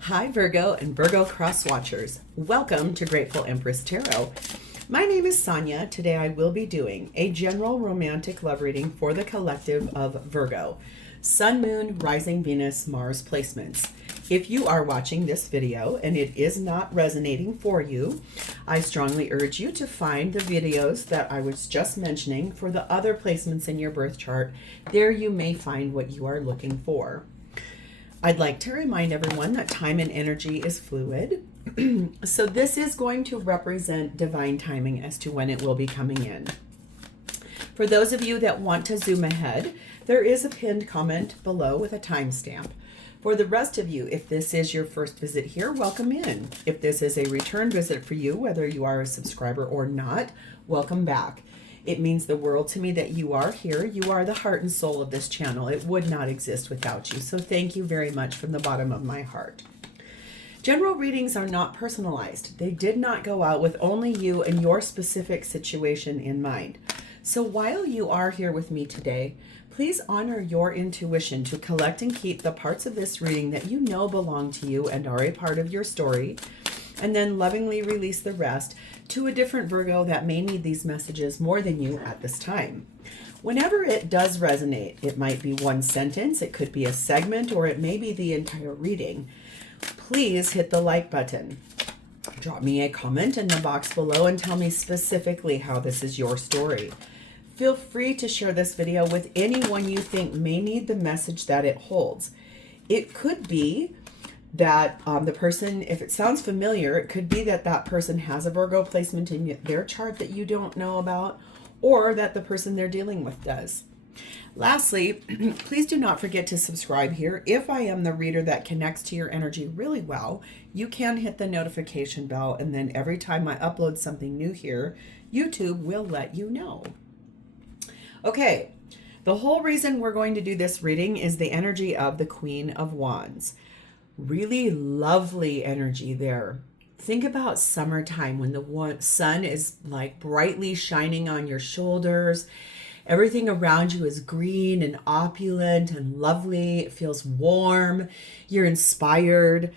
Hi, Virgo and Virgo cross watchers. Welcome to Grateful Empress Tarot. My name is Sonia. Today I will be doing a general romantic love reading for the collective of Virgo. Sun, Moon, Rising, Venus, Mars placements. If you are watching this video and it is not resonating for you, I strongly urge you to find the videos that I was just mentioning for the other placements in your birth chart. There you may find what you are looking for. I'd like to remind everyone that time and energy is fluid. So this is going to represent divine timing as to when it will be coming in. For those of you that want to zoom ahead, there is a pinned comment below with a timestamp. For the rest of you, if this is your first visit here, welcome in. If this is a return visit for you, whether you are a subscriber or not, welcome back. It means the world to me that you are here. You are the heart and soul of this channel. It would not exist without you. So thank you very much from the bottom of my heart. General readings are not personalized. They did not go out with only you and your specific situation in mind. So while you are here with me today, please honor your intuition to collect and keep the parts of this reading that you know belong to you and are a part of your story, and then lovingly release the rest to a different Virgo that may need these messages more than you at this time. Whenever it does resonate, it might be one sentence, it could be a segment, or it may be the entire reading. Please hit the like button. Drop me a comment in the box below and tell me specifically how this is your story. Feel free to share this video with anyone you think may need the message that it holds. It could be that the person, if it sounds familiar, it could be that that person has a Virgo placement in their chart that you don't know about, or that the person they're dealing with does. Lastly, please do not forget to subscribe here. If I am the reader that connects to your energy really well, you can hit the notification bell, and then every time I upload something new here, YouTube will let you know. Okay, the whole reason we're going to do this reading is the energy of the Queen of Wands. Really lovely energy there. Think about summertime when the sun is like brightly shining on your shoulders. Everything around you is green and opulent and lovely. It feels warm. You're inspired.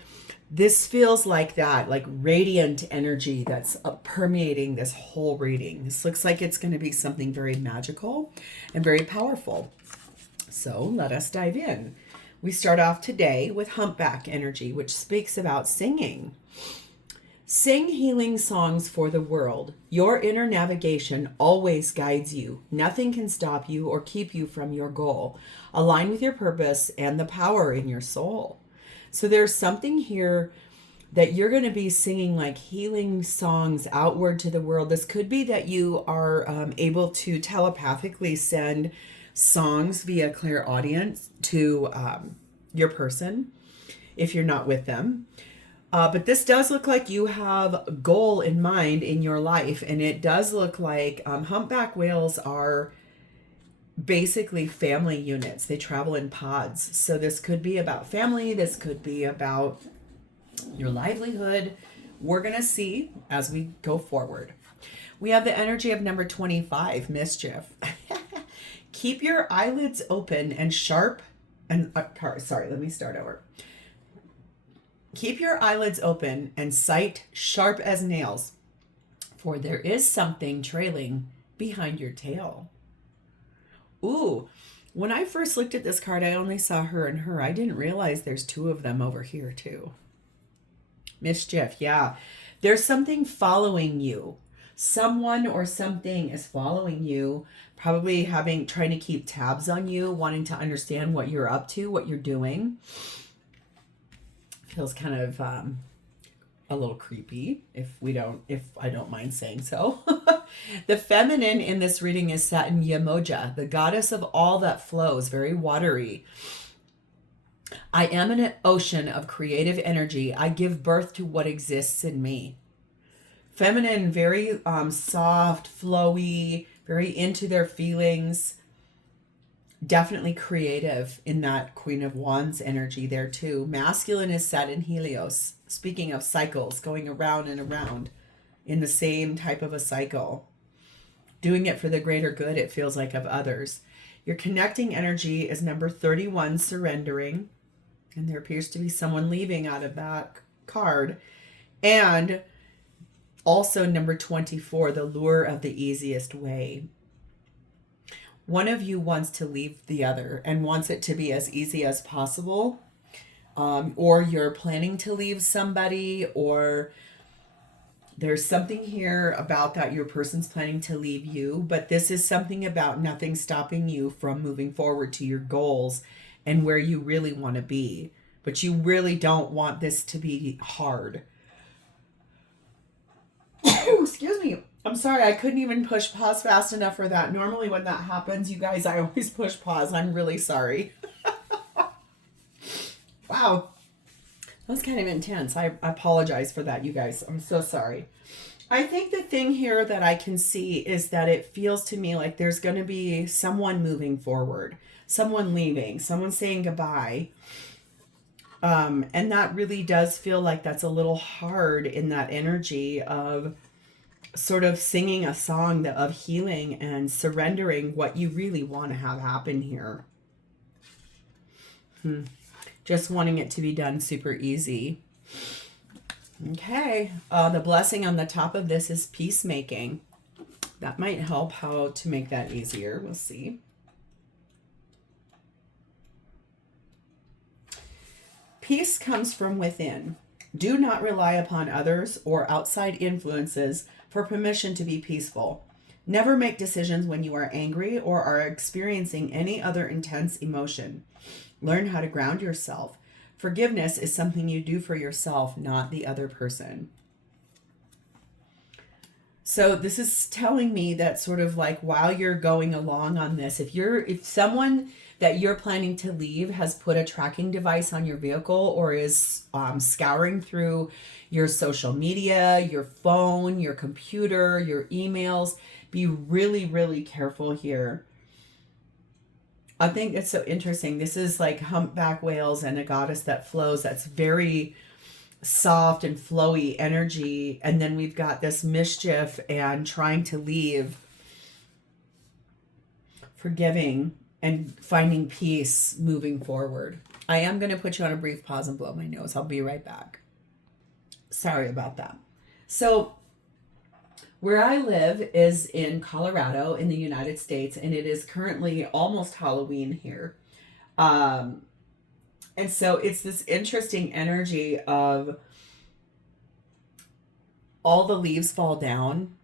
This feels like that, like radiant energy that's permeating this whole reading. This looks like it's going to be something very magical and very powerful. So let us dive in. We start off today with humpback energy, which speaks about singing. Sing healing songs for the world. Your inner navigation always guides you. Nothing can stop you or keep you from your goal. Align with your purpose and the power in your soul. So there's something here that you're going to be singing like healing songs outward to the world. This could be that you are able to telepathically send songs via clairaudience to your person if you're not with them. But this does look like you have a goal in mind in your life, and it does look like humpback whales are basically family units. They travel in pods. So this could be about family. This could be about your livelihood. We're going to see as we go forward. We have the energy of number 25, mischief. Keep your eyelids open and sharp and sorry, let me start over. Keep your eyelids open and sight sharp as nails, for there is something trailing behind your tail. Ooh, when I first looked at this card, I only saw her and her. I didn't realize there's two of them over here too. Mischief, yeah. There's something following you. Someone or something is following you, probably trying to keep tabs on you, wanting to understand what you're up to, what you're doing. Feels kind of a little creepy if I don't mind saying so. The feminine in this reading is Satin Yamoja, the goddess of all that flows, very watery. I am an ocean of creative energy. I give birth to what exists in me. Feminine, very soft, flowy, very into their feelings. Definitely creative in that Queen of Wands energy there too. Masculine is Saturn Helios. Speaking of cycles, going around and around in the same type of a cycle. Doing it for the greater good, it feels like, of others. Your connecting energy is number 31, surrendering. And there appears to be someone leaving out of that card. And also number 24, the lure of the easiest way. One of you wants to leave the other and wants it to be as easy as possible. Or you're planning to leave somebody, or there's something here about that your person's planning to leave you, but this is something about nothing stopping you from moving forward to your goals and where you really want to be. But you really don't want this to be hard. Excuse me. I'm sorry, I couldn't even push pause fast enough for that. Normally when that happens, you guys, I always push pause. I'm really sorry. Wow. That was kind of intense. I apologize for that, you guys. I'm so sorry. I think the thing here that I can see is that it feels to me like there's going to be someone moving forward, someone leaving, someone saying goodbye. And that really does feel like that's a little hard in that energy of sort of singing a song of healing and surrendering what you really want to have happen here. Just wanting it to be done super easy. Okay. The blessing on the top of this is peacemaking. That might help how to make that easier. We'll see. Peace comes from within. Do not rely upon others or outside influences for permission to be peaceful. Never make decisions when you are angry or are experiencing any other intense emotion. Learn how to ground yourself. Forgiveness is something you do for yourself, not the other person. So this is telling me that sort of like while you're going along on this, if someone that you're planning to leave has put a tracking device on your vehicle or is scouring through your social media, your phone, your computer, your emails, be really, really careful here. I think it's so interesting. This is like humpback whales and a goddess that flows. That's very soft and flowy energy. And then we've got this mischief and trying to leave, forgiving, and finding peace moving forward. I am going to put you on a brief pause and blow my nose. I'll be right back. Sorry about that. So where I live is in Colorado in the United States, and it is currently almost Halloween here. And so it's this interesting energy of all the leaves fall down.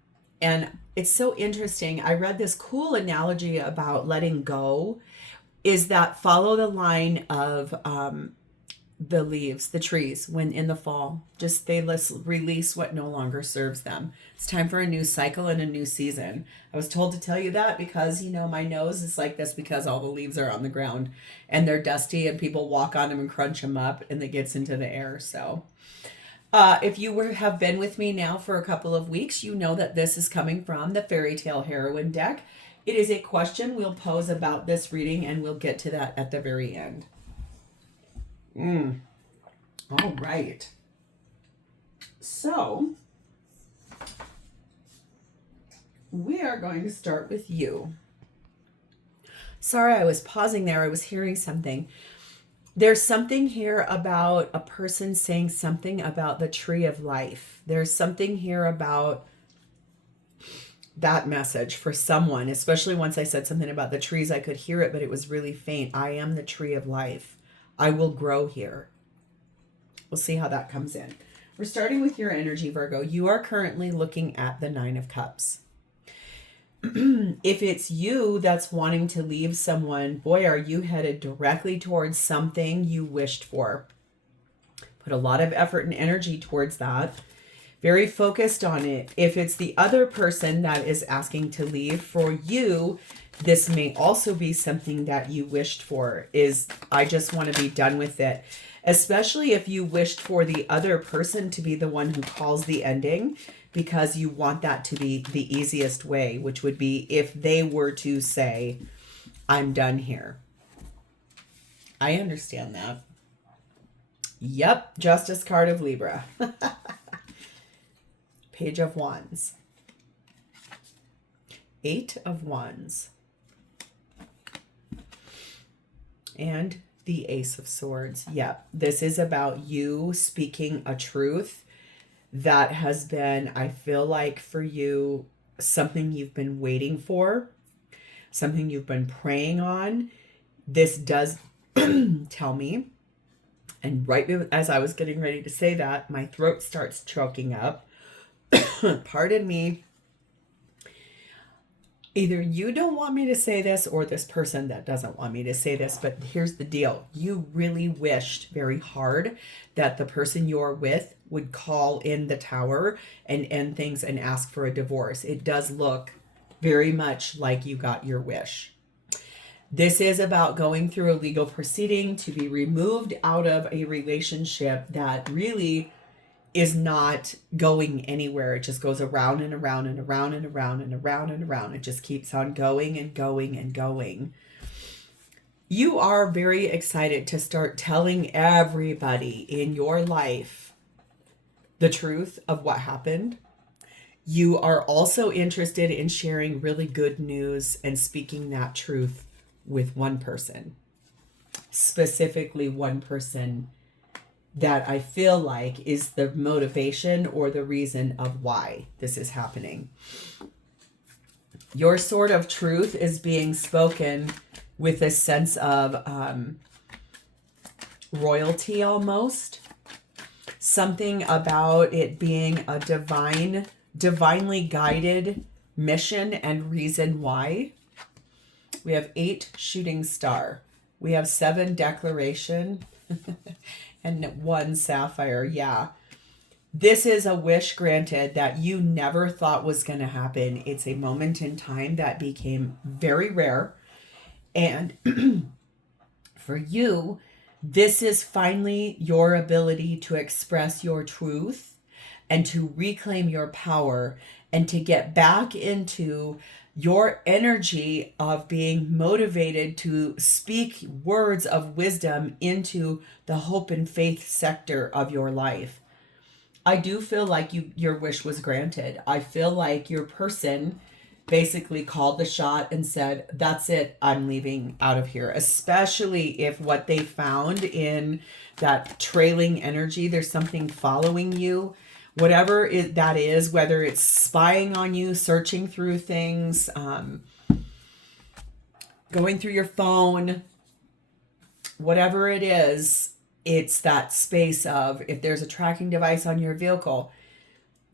And it's so interesting. I read this cool analogy about letting go is that follow the line of the leaves, the trees, when in the fall, just they release what no longer serves them. It's time for a new cycle and a new season. I was told to tell you that because, you know, my nose is like this because all the leaves are on the ground and they're dusty and people walk on them and crunch them up and it gets into the air. So if you have been with me now for a couple of weeks, you know that this is coming from the Fairy Tale Heroine deck. It is a question we'll pose about this reading and we'll get to that at the very end. All right. So we are going to start with you. Sorry, I was pausing there. I was hearing something. There's something here about a person saying something about the tree of life. There's something here about that message for someone, especially once I said something about the trees, I could hear it, but it was really faint. I am the tree of life. I will grow here. We'll see how that comes in. We're starting with your energy, Virgo. You are currently looking at the 9 of Cups. If it's you that's wanting to leave someone, boy, are you headed directly towards something you wished for. Put a lot of effort and energy towards that. Very focused on it. If it's the other person that is asking to leave, for you, this may also be something that you wished for, is I just want to be done with it. Especially if you wished for the other person to be the one who calls the ending, because you want that to be the easiest way, which would be if they were to say, I'm done here. I understand that. Yep, Justice card of Libra. Page of Wands. 8 of Wands. And The Ace of Swords. Yep. This is about you speaking a truth that has been, I feel like for you, something you've been waiting for, something you've been praying on. This does tell me, and right as I was getting ready to say that, my throat starts choking up. Pardon me. Either you don't want me to say this or this person that doesn't want me to say this, but here's the deal. You really wished very hard that the person you're with would call in the tower and end things and ask for a divorce. It does look very much like you got your wish. This is about going through a legal proceeding to be removed out of a relationship that really is not going anywhere. It just goes around and around and around and around and around and around. It just keeps on going and going and going. You are very excited to start telling everybody in your life the truth of what happened. You are also interested in sharing really good news and speaking that truth with one person, specifically one person that I feel like is the motivation or the reason of why this is happening. Your sort of truth is being spoken with a sense of royalty almost. Something about it being a divinely guided mission and reason why. We have 8 shooting star. We have 7 declaration. And 1 sapphire. Yeah. This is a wish granted that you never thought was going to happen. It's a moment in time that became very rare. And for you, this is finally your ability to express your truth and to reclaim your power and to get back into your energy of being motivated to speak words of wisdom into the hope and faith sector of your life. I do feel like your wish was granted. I feel like your person basically called the shot and said, that's it, I'm leaving out of here. Especially if what they found in that trailing energy, there's something following you. Whatever that is, whether it's spying on you, searching through things, going through your phone, whatever it is, it's that space of, if there's a tracking device on your vehicle,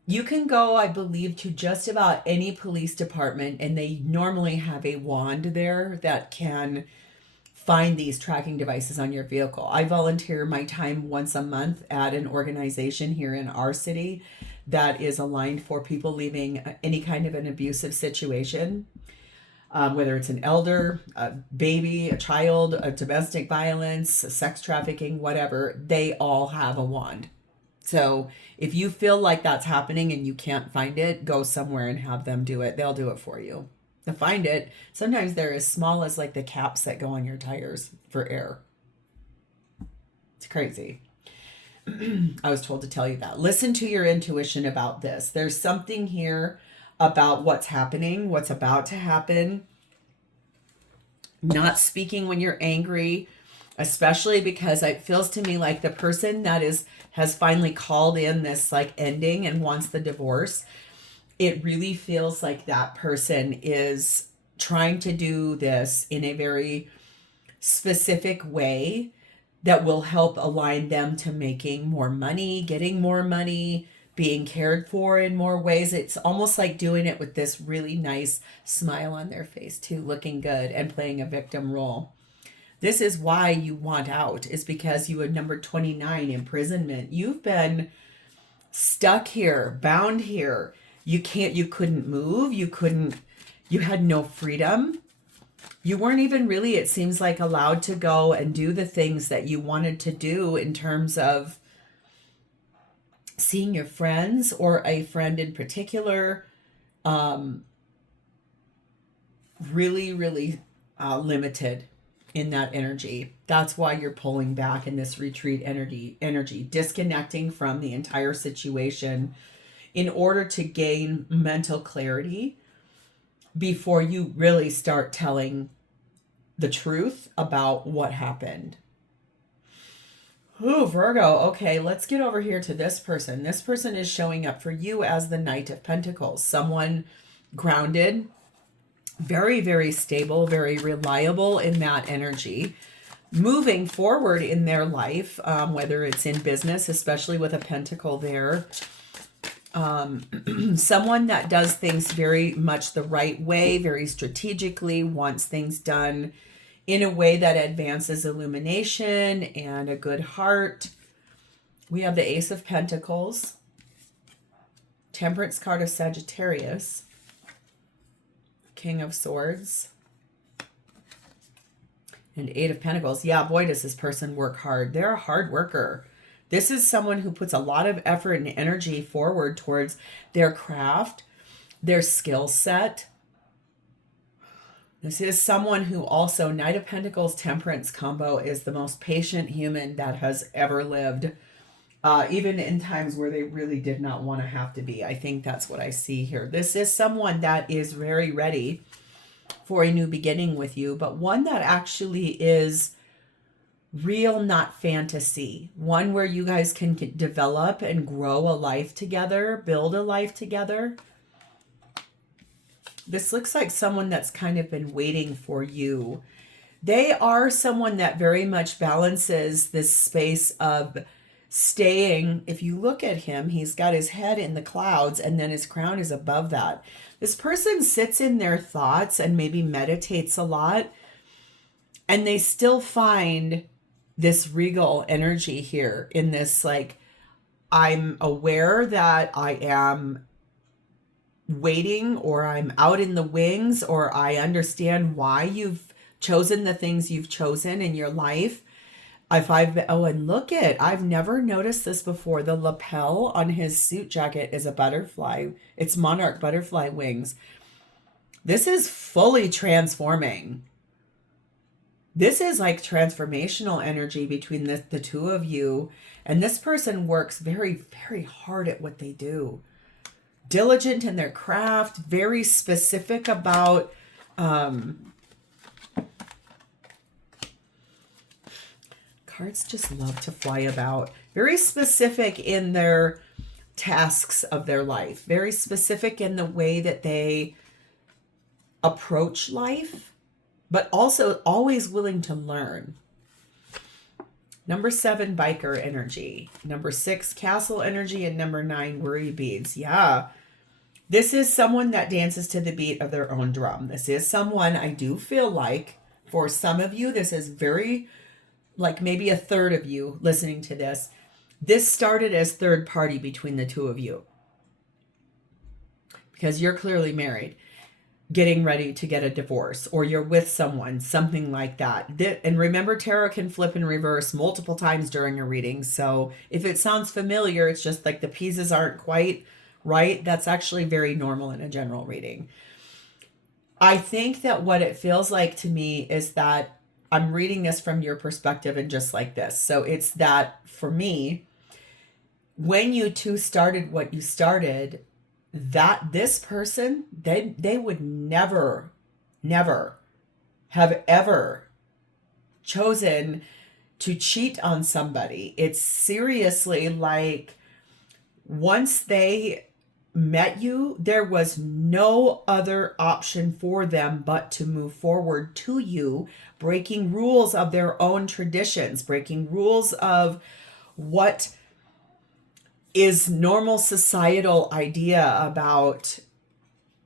you can go, I believe, to just about any police department, and they normally have a wand there that can find these tracking devices on your vehicle. I volunteer my time once a month at an organization here in our city that is aligned for people leaving any kind of an abusive situation, whether it's an elder, a baby, a child, a domestic violence, sex trafficking, whatever. They all have a wand. So if you feel like that's happening and you can't find it, go somewhere and have them do it. They'll do it for you. To find it, sometimes they're as small as like the caps that go on your tires for air. It's crazy. I was told to tell you that. Listen to your intuition about this. There's something here about what's happening, what's about to happen. Not speaking when you're angry, especially because it feels to me like the person that has finally called in this like ending and wants the divorce. It really feels like that person is trying to do this in a very specific way that will help align them to making more money, getting more money, being cared for in more ways. It's almost like doing it with this really nice smile on their face too, looking good and playing a victim role. This is why you want out, is because you had number 29, imprisonment. You've been stuck here, bound here. You couldn't move. You had no freedom. You weren't even really, it seems like, allowed to go and do the things that you wanted to do in terms of seeing your friends or a friend in particular. Really, really limited in that energy. That's why you're pulling back in this retreat energy, disconnecting from the entire situation in order to gain mental clarity before you really start telling the truth about what happened. Ooh, Virgo. Okay, let's get over here to this person. This person is showing up for you as the Knight of Pentacles. Someone grounded, very, very stable, very reliable in that energy. Moving forward in their life, whether it's in business, especially with a pentacle there. Someone that does things very much the right way, very strategically, wants things done in a way that advances illumination and a good heart. We have the Ace of Pentacles, Temperance card of Sagittarius, King of Swords, and Eight of Pentacles. Yeah, boy, does this person work hard. They're a hard worker. This is someone who puts a lot of effort and energy forward towards their craft, their skill set. This is someone who also, Knight of Pentacles, Temperance combo, is the most patient human that has ever lived. Even in times where they really did not want to have to be. I think that's what I see here. This is someone that is very ready for a new beginning with you, but one that actually is real, not fantasy. One where you guys can develop and grow a life together, build a life together. This looks like someone that's kind of been waiting for you. They are someone that very much balances this space of staying. If you look at him, he's got his head in the clouds and then his crown is above that. This person sits in their thoughts and maybe meditates a lot, and they still find this regal energy here in this, like, I'm aware that I am waiting, or I'm out in the wings, or I understand why you've chosen the things you've chosen in your life. And look at, I've never noticed this before. The lapel on his suit jacket is a butterfly. It's monarch butterfly wings. This is fully transforming. This is like transformational energy between the two of you. And this person works very, very hard at what they do. Diligent in their craft, very specific about cards just love to fly about. Very specific in their tasks of their life. Very specific in the way that they approach life, but also always willing to learn. Number 7, biker energy. Number 6, castle energy. And number 9, worry beads. Yeah. This is someone that dances to the beat of their own drum. This is someone, I do feel like, for some of you, this is very, like maybe a third of you listening to this. This started as third party between the two of you. Because you're clearly married, getting ready to get a divorce, or you're with someone, something like that. And remember, tarot can flip in reverse multiple times during a reading. So if it sounds familiar, it's just like the pieces aren't quite right. That's actually very normal in a general reading. I think that what it feels like to me is that I'm reading this from your perspective and just like this. So it's that for me, when you two started what you started, that this person, they would never have ever chosen to cheat on somebody. It's seriously like once they met you, there was no other option for them but to move forward to you, breaking rules of their own traditions, breaking rules of what is normal societal idea about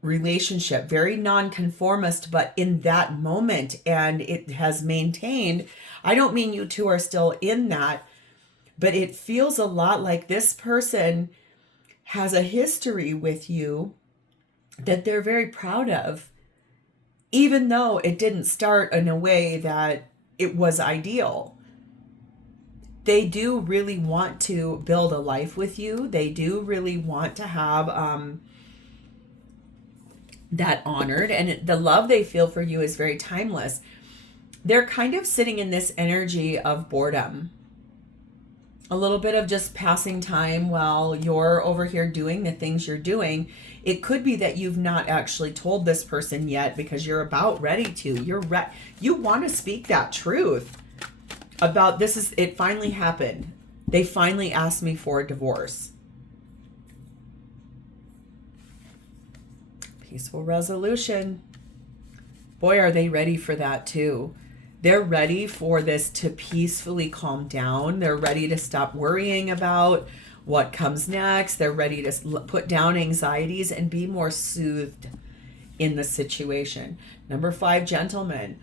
relationship, very nonconformist, but in that moment, and it has maintained. I don't mean you two are still in that, but it feels a lot like this person has a history with you that they're very proud of, even though it didn't start in a way that it was ideal. They do really want to build a life with you. They do really want to have that honored, and the love they feel for you is very timeless. They're kind of sitting in this energy of boredom. A little bit of just passing time while you're over here doing the things you're doing. It could be that you've not actually told this person yet because you're about ready to. You want to speak that truth. about this is, it finally happened. They finally asked me for a divorce. Peaceful resolution. Boy, are they ready for that too. They're ready for this to peacefully calm down. They're ready to stop worrying about what comes next. They're ready to put down anxieties and be more soothed in the situation. Number 5, gentlemen.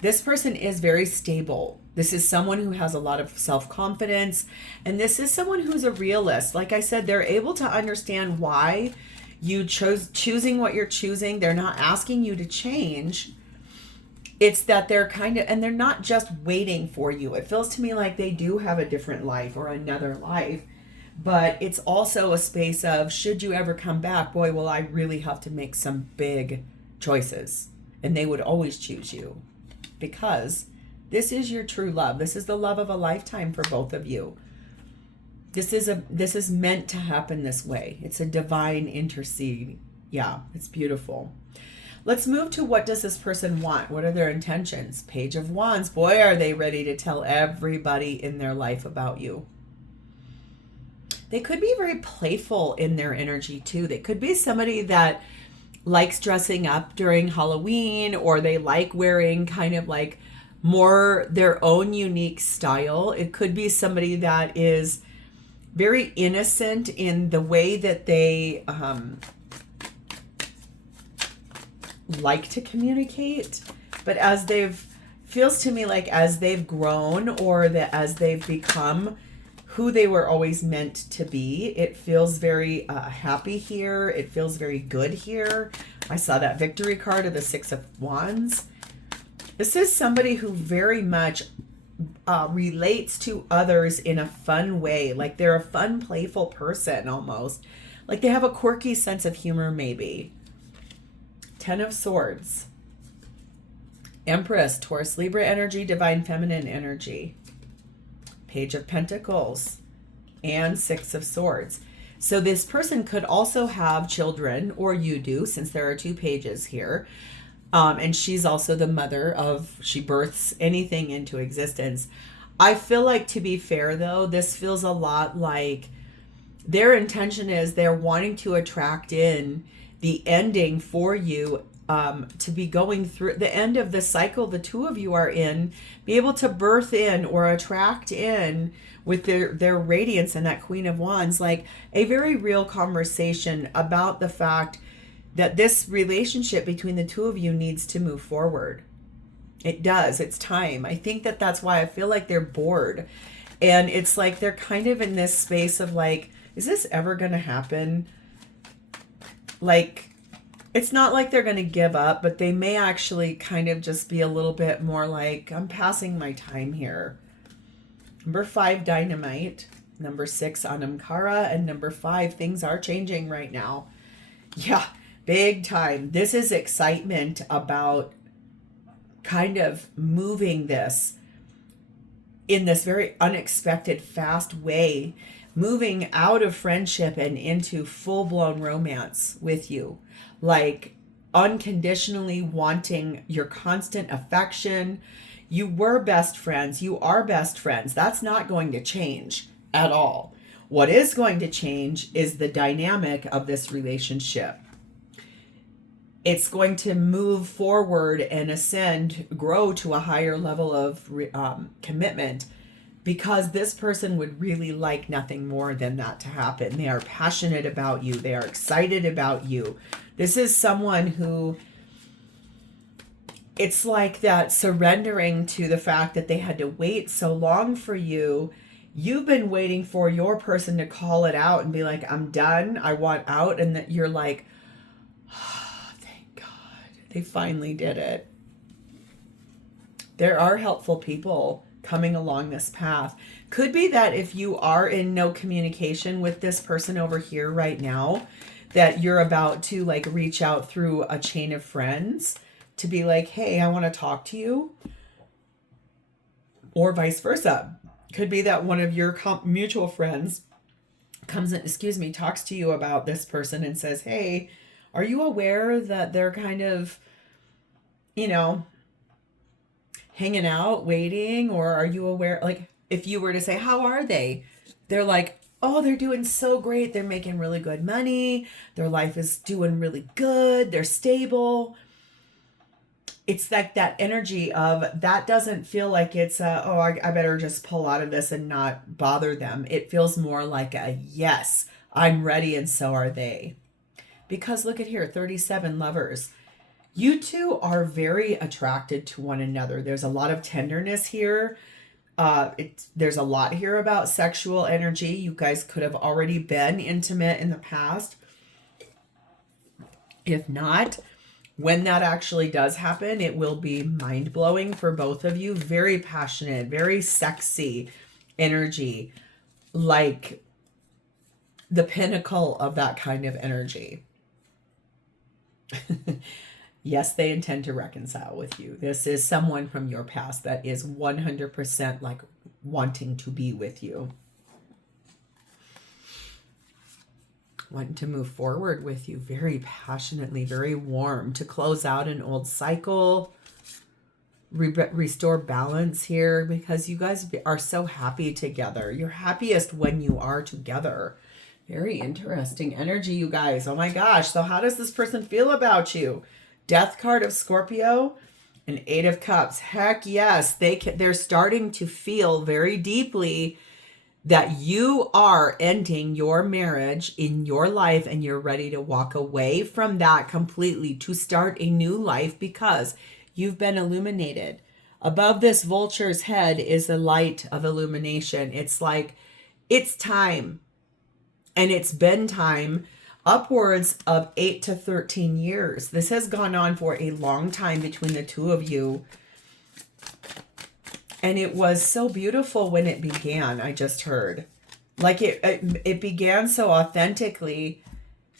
This person is very stable. This is someone who has a lot of self-confidence. And this is someone who's a realist. Like I said, they're able to understand why you choosing what you're choosing. They're not asking you to change. It's that they're and they're not just waiting for you. It feels to me like they do have a different life or another life, but it's also a space of, should you ever come back, boy, will I really have to make some big choices. And they would always choose you because this is your true love. This is the love of a lifetime for both of you. This is meant to happen this way. It's a divine intercede. Yeah, it's beautiful. Let's move to, what does this person want? What are their intentions? Page of Wands. Boy, are they ready to tell everybody in their life about you. They could be very playful in their energy too. They could be somebody that likes dressing up during Halloween, or they like wearing kind of like more their own unique style. It could be somebody that is very innocent in the way that they like to communicate, but feels to me like as they've grown, or that as they've become who they were always meant to be, it feels very happy here. It feels very good here. I saw that victory card of the 6 of Wands. This is somebody who very much relates to others in a fun way. Like they're a fun, playful person almost. Like they have a quirky sense of humor maybe. 10 of Swords. Empress, Taurus, Libra energy, Divine Feminine energy. Page of Pentacles and 6 of Swords. So this person could also have children, or you do, since there are 2 pages here. And she's also the mother of, she births anything into existence. I feel like, to be fair though, this feels a lot like their intention is they're wanting to attract in the ending for you, to be going through the end of the cycle the 2 of you are in, be able to birth in or attract in with their radiance and that Queen of Wands, like a very real conversation about the fact that this relationship between the 2 of you needs to move forward. It does. It's time. I think that's why I feel like they're bored. And it's like they're kind of in this space of like, is this ever going to happen? Like, it's not like they're going to give up, but they may actually kind of just be a little bit more like, I'm passing my time here. Number 5, Dynamite. Number 6, Anamkara. And number 5, things are changing right now. Yeah, big time. This is excitement about kind of moving this in this very unexpected, fast way, moving out of friendship and into full-blown romance with you. Like unconditionally wanting your constant affection. You were best friends. You are best friends. That's not going to change at all. What is going to change is the dynamic of this relationship. It's going to move forward and ascend, grow to a higher level of commitment, because this person would really like nothing more than that to happen. They are passionate about you. They are excited about you. This is someone who, it's like that surrendering to the fact that they had to wait so long for you. You've been waiting for your person to call it out and be like, I'm done. I want out. And that you're like, oh, thank God. They finally did it. There are helpful people coming along this path. Could be that if you are in no communication with this person over here right now, that you're about to like reach out through a chain of friends to be like, hey, I want to talk to you, or vice versa. Could be that one of your mutual friends comes in, talks to you about this person and says, hey, are you aware that they're kind of, hanging out, waiting, or are you aware? Like, if you were to say, how are they? They're like, oh, they're doing so great. They're making really good money. Their life is doing really good. They're stable. It's like that energy of that doesn't feel like it's I better just pull out of this and not bother them. It feels more like a yes, I'm ready and so are they. Because look at here, 37 lovers. You two are very attracted to one another. There's a lot of tenderness here. There's a lot here about sexual energy. You guys could have already been intimate in the past. If not, when that actually does happen, it will be mind-blowing for both of you. Very passionate, very sexy energy, like the pinnacle of that kind of energy. Yes, they intend to reconcile with you. This is someone from your past that is 100% like wanting to be with you. Wanting to move forward with you very passionately, very warm, to close out an old cycle, restore balance here, because you guys are so happy together. You're happiest when you are together. Very interesting energy, you guys. Oh my gosh. So how does this person feel about you? Death card of Scorpio and 8 of Cups. Heck yes. They're starting to feel very deeply that you are ending your marriage in your life and you're ready to walk away from that completely to start a new life because you've been illuminated. Above this vulture's head is a light of illumination. It's like, it's time. And it's been time, upwards of 8 to 13 years. This has gone on for a long time between the two of you. And it was so beautiful when it began, I just heard. Like it began so authentically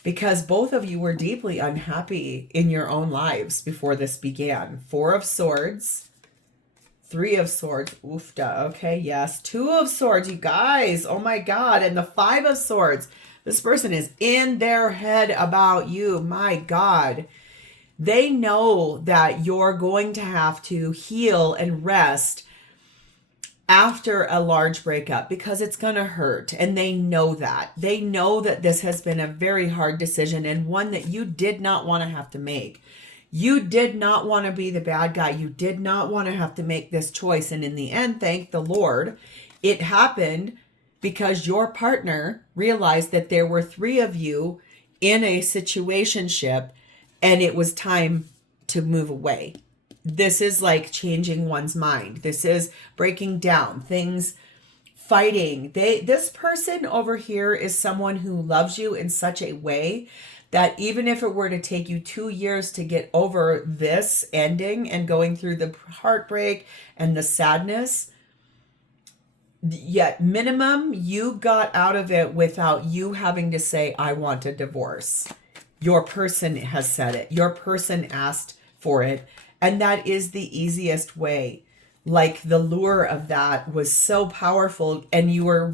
because both of you were deeply unhappy in your own lives before this began. 4 of Swords, 3 of Swords, oofda, okay, yes. 2 of Swords, you guys, oh my God. And the 5 of Swords, this person is in their head about you, my God. They know that you're going to have to heal and rest after a large breakup because it's going to hurt. And they know that. They know that this has been a very hard decision and one that you did not want to have to make. You did not want to be the bad guy. You did not want to have to make this choice. And in the end, thank the Lord, it happened because your partner realized that there were 3 of you in a situationship and it was time to move away. This is like changing one's mind. This is breaking down things, fighting. This person over here is someone who loves you in such a way that even if it were to take you 2 years to get over this ending and going through the heartbreak and the sadness, yet minimum you got out of it without you having to say, I want a divorce. Your person has said it. Your person asked for it. And that is the easiest way. Like the lure of that was so powerful. And you were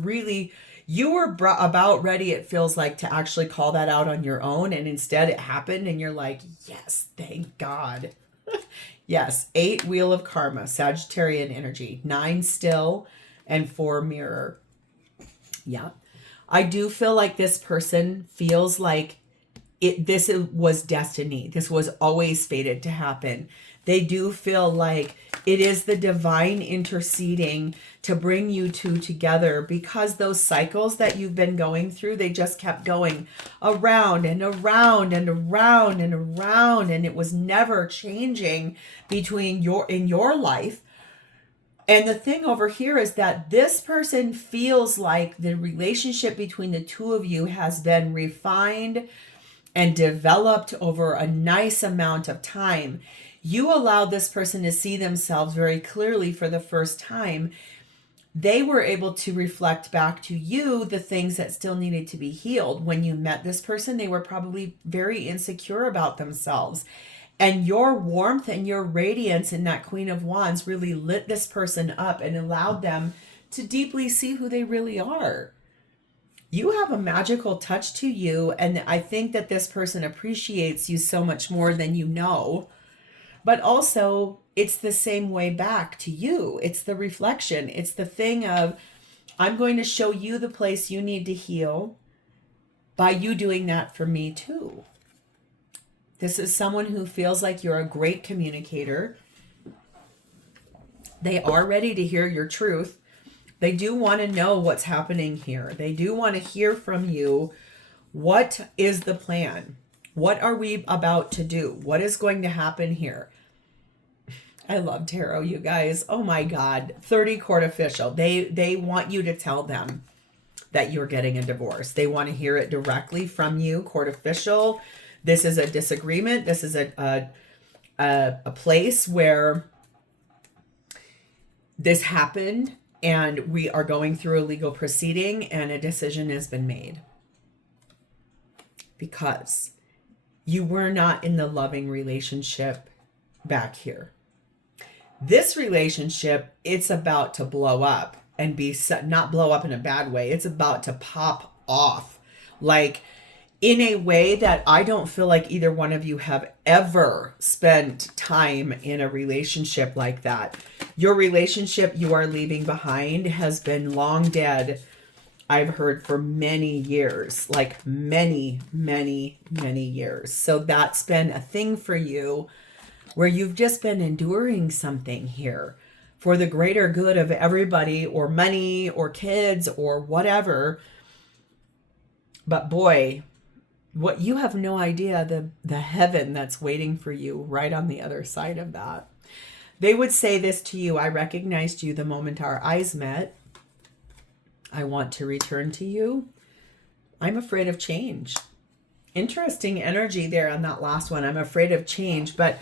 about ready, it feels like, to actually call that out on your own. And instead it happened and you're like, yes, thank God. Yes, 8 Wheel of Karma, Sagittarian energy, 9 Still, and 4 Mirror. Yeah. I do feel like this person feels like this was destiny. This was always fated to happen. They do feel like it is the divine interceding to bring you two together because those cycles that you've been going through, they just kept going around and around and around and around, and it was never changing in your life. And the thing over here is that this person feels like the relationship between the two of you has been refined and developed over a nice amount of time. You allowed this person to see themselves very clearly for the first time. They were able to reflect back to you the things that still needed to be healed. When you met this person, they were probably very insecure about themselves. And your warmth and your radiance in that Queen of Wands really lit this person up and allowed them to deeply see who they really are. You have a magical touch to you, and I think that this person appreciates you so much more than you know. But also, it's the same way back to you. It's the reflection. It's the thing of, I'm going to show you the place you need to heal by you doing that for me too. This is someone who feels like you're a great communicator. They are ready to hear your truth. They do want to know what's happening here. They do want to hear from you. What is the plan? What are we about to do? What is going to happen here? I love tarot, you guys. Oh my God. 30 court official. They want you to tell them that you're getting a divorce. They want to hear it directly from you, court official. This is a disagreement. This is a place where this happened and we are going through a legal proceeding and a decision has been made. Because you were not in the loving relationship back here. This relationship, it's about to blow up and be not blow up in a bad way. It's about to pop off. Like, in a way that I don't feel like either one of you have ever spent time in a relationship like that. Your relationship you are leaving behind has been long dead, I've heard, for many years, like many, many, many years. So that's been a thing for you where you've just been enduring something here for the greater good of everybody, or money or kids or whatever. But boy, what you have no idea the heaven that's waiting for you right on the other side of that. They would say this to you: I recognized you the moment our eyes met. I want to return to you. I'm afraid of change. Interesting energy there on that last one. I'm afraid of change. But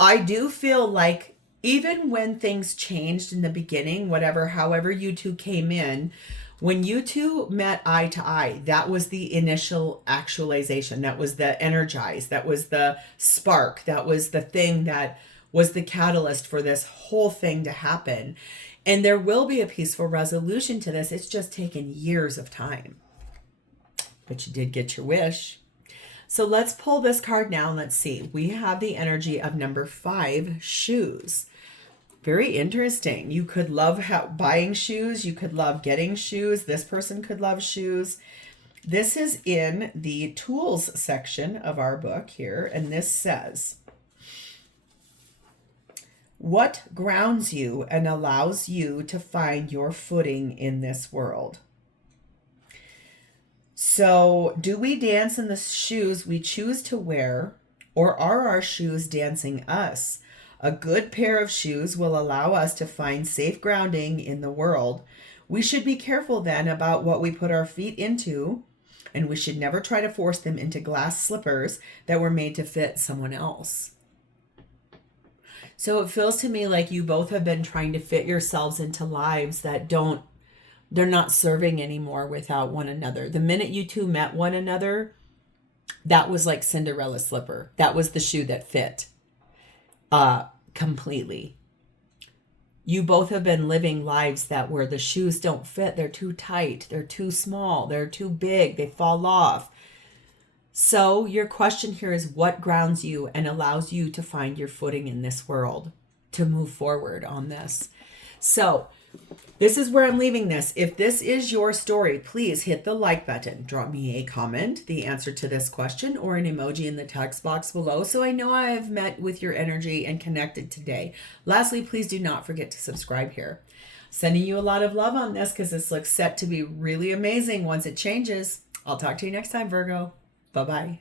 I do feel like even when things changed in the beginning, however you two came in, when you two met eye to eye, that was the initial actualization. That was the energize. That was the spark. That was the thing that was the catalyst for this whole thing to happen. And there will be a peaceful resolution to this. It's just taken years of time. But you did get your wish. So let's pull this card now and let's see. We have the energy of number 5, shoes. Very interesting. You could love buying shoes. You could love getting shoes. This person could love shoes. This is in the tools section of our book here. And this says, what grounds you and allows you to find your footing in this world? So, do we dance in the shoes we choose to wear, or are our shoes dancing us? A good pair of shoes will allow us to find safe grounding in the world. We should be careful then about what we put our feet into, and we should never try to force them into glass slippers that were made to fit someone else. So it feels to me like you both have been trying to fit yourselves into lives that they're not serving anymore without one another. The minute you two met one another, that was like Cinderella's slipper. That was the shoe that fit completely. You both have been living lives that where the shoes don't fit. They're too tight. They're too small. They're too big. They fall off. So your question here is, what grounds you and allows you to find your footing in this world, to move forward on this? So this is where I'm leaving this. If this is your story, please hit the like button. Drop me a comment, the answer to this question, or an emoji in the text box below so I know I have met with your energy and connected today. Lastly, please do not forget to subscribe here. Sending you a lot of love on this because this looks set to be really amazing once it changes. I'll talk to you next time, Virgo. Bye-bye.